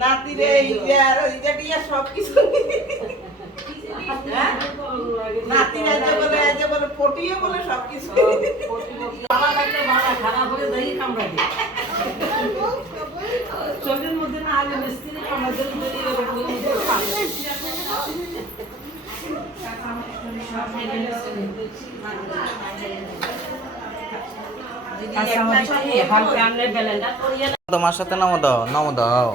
নাতিরে সব কিছু নাতিরা যে বলে পটিয়ে বলে সবকিছু খারাপ হলে দেই কামড়া দিই চোখের মধ্যে না আগে মিস্ত্রি কামড়া দিলে তোমার সাথে নম দাও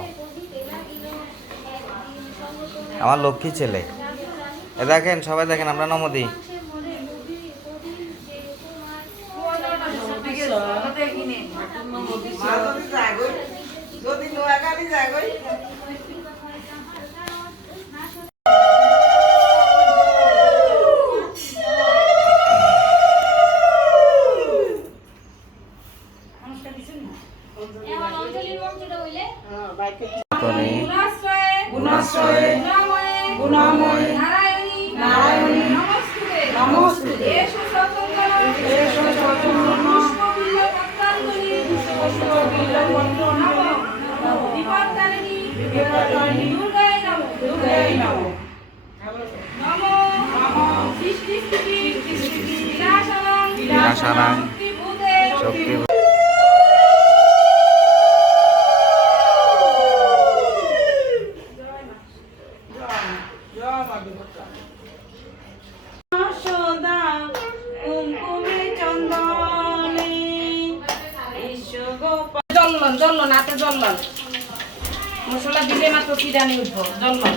আমার লক্ষ্মী ছেলে এ দেখেন সবাই দেখেন আমরা নম দিই যদি নোয়াখালী যায় গুণাময় নারায়ণী নমস্তুতে বিনাশানাং শক্তি জল্লন হাতে জল্লন মশলা দিলে মাত্র কিরানি উঠবো জল্লন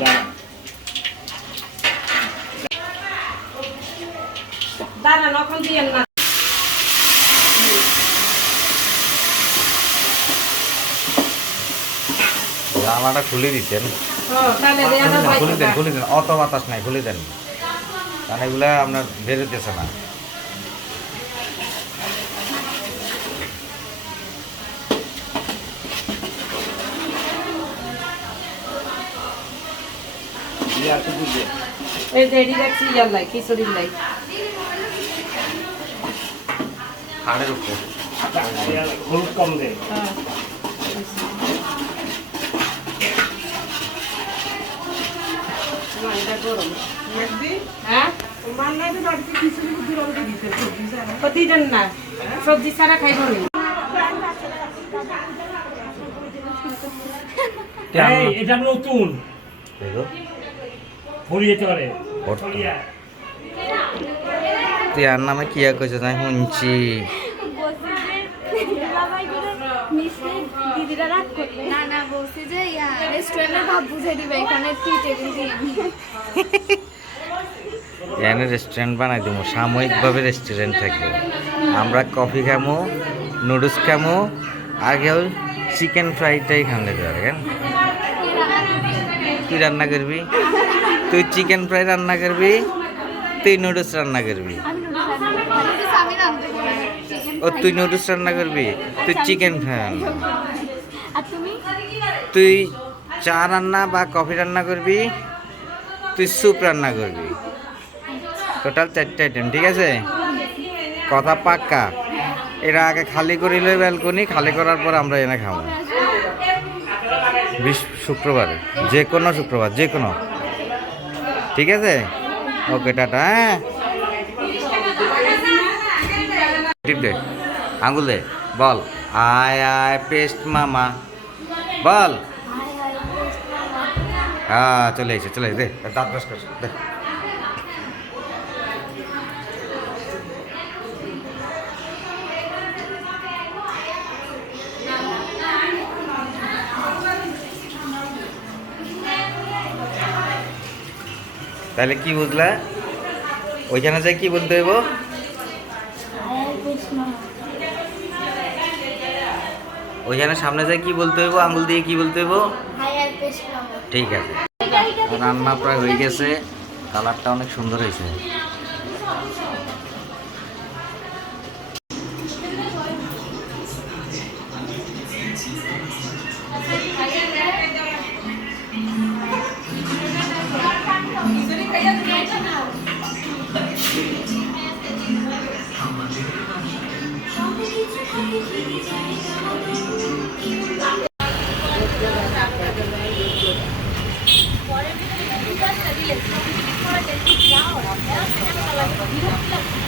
দাঁড়ান এখন দিয়েন না জানালাটা খুলে দিতেন খুলে দেন অত বাতাস নাই খুলে দেন কারণ এগুলা আপনার বেরোতেছে না এই যে এডি রাখছি ইয়াল্লাই খিচুড়ির লাই খাড়ের উপর হলুদ কম দেয় এটা গরম হ্যাঁ কতি দেন না সবজি ছাড়া খাইব না এটা নতুন ফুরিয়েতে পারে তিয়ার নামে কি কইছে তাই শুনছি দিদিরা রাগ করবে না না বলছি যে রেস্টুরেন্টের ভাব বুঝে দিবে এখানে টি টেবিল দিয়ে এখানে রেস্টুরেন্ট বানাই দেবো সাময়িকভাবে রেস্টুরেন্ট থাকবে আমরা কফি খামো নুডলস খামো আগেও চিকেন ফ্রাইটাই খামলে দেবেন তুই রান্না করবি তুই চিকেন ফ্রাই রান্না করবি তুই নুডলস রান্না করবি ও তুই নুডলস রান্না করবি তুই চিকেন ফ্রাই রান্না তুই চা রান্না বা কফি রান্না করবি তুই স্যুপ রান্না করবি টোটাল 4টা আইটেম ঠিক আছে কথা পাক্কা এরা আগে খালি করিলে ব্যালকনি খালি করার পর আমরা এনে খাবো শুক্রবারে যে কোনো শুক্রবার যে কোনো ঠিক আছে ওকে টাটা হ্যাঁ টিপ দে আঙুল দে বল আয় আয় পেস্ট মামা বল হ্যাঁ চলে এসে দে দাঁত ব্রাশ কর দে তাহলে কি বুঝলা ওইখানে যাই কি বলতে হইব ওইখানে সামনে যাই কি বলতে হইব আঙুল দিয়ে কি বলতে হইব ঠিক আছে রান্না প্রায় হয়ে গেছে কালারটা অনেক সুন্দর হয়েছে বিরক্তি লাগে